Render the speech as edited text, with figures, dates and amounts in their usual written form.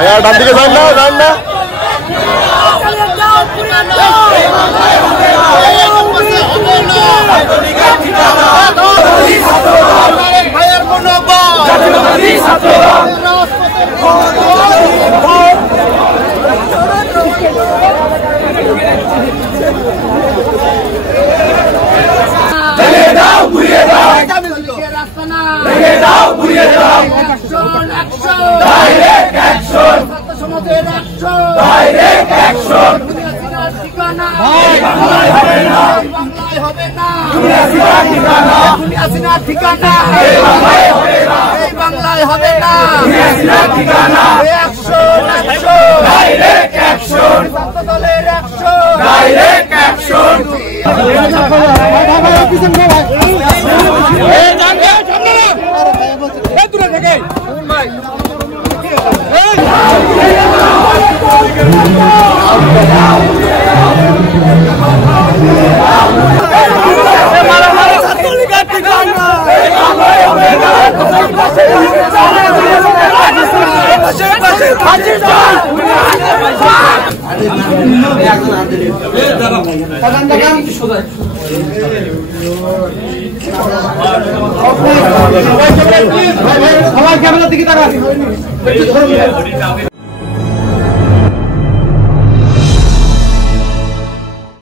ডান দিকে যান না, যান না। ঠিকানা এই বাংলায় হবে না, দলের অ্যাকশন। সবাই ক্যামেরা দিকে তাকান।